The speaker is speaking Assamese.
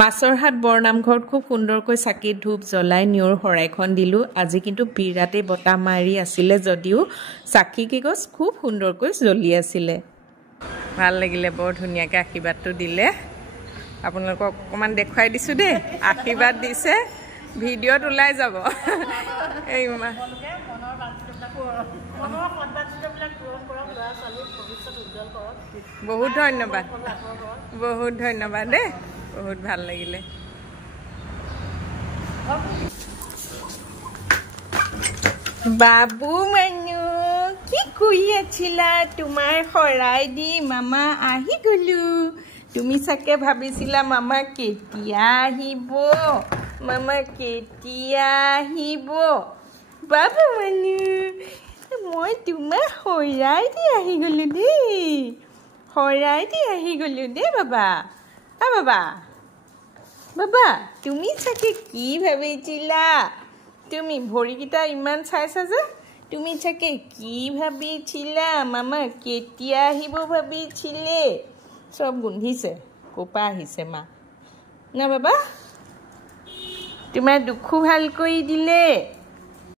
মাছৰহাট বৰনামঘৰত খুব সুন্দৰকৈ চাকিত ধূপ জ্বলাই নিয়ৰ শৰাইখন দিলোঁ। আজি কিন্তু বিৰাটে বতাহ মাৰি আছিলে যদিও চাকি কেইগছ খুব সুন্দৰকৈ জ্বলি আছিলে। ভাল লাগিলে, বৰ ধুনীয়াকৈ আশীৰ্বাদটো দিলে। আপোনালোকক অকণমান দেখুৱাই দিছোঁ দেই, আশীৰ্বাদ দিছে, ভিডিঅ'ত ওলাই যাব। এই বহুত ধন্যবাদ, বহুত ধন্যবাদ দেই, বহুত ভাল লাগিলে। বাবু মানুহ কি কৰি আছিলা? তোমাৰ শৰাই দি মামা আহি গলো। তুমি চাগে ভাবিছিলা মামা কেতিয়া আহিব, মামা কেতিয়া আহিব। বাবু মানুহ মই তোমাৰ শৰাই দি আহি গলো দেই, শৰাই দি আহি গলো দেই বাবা। বাবা বাবা তুমি চাগে কি ভাবিছিলা? তুমি ভৰিকেইটা ইমান চাইছা যে, তুমি চাগে কি ভাবিছিলা? মামা কেতিয়া আহিব ভাবিছিলে? চব গোন্ধিছে, ক'পা আহিছে মা না বাবা? তোমাৰ দুখো ভাল কৰি দিলে।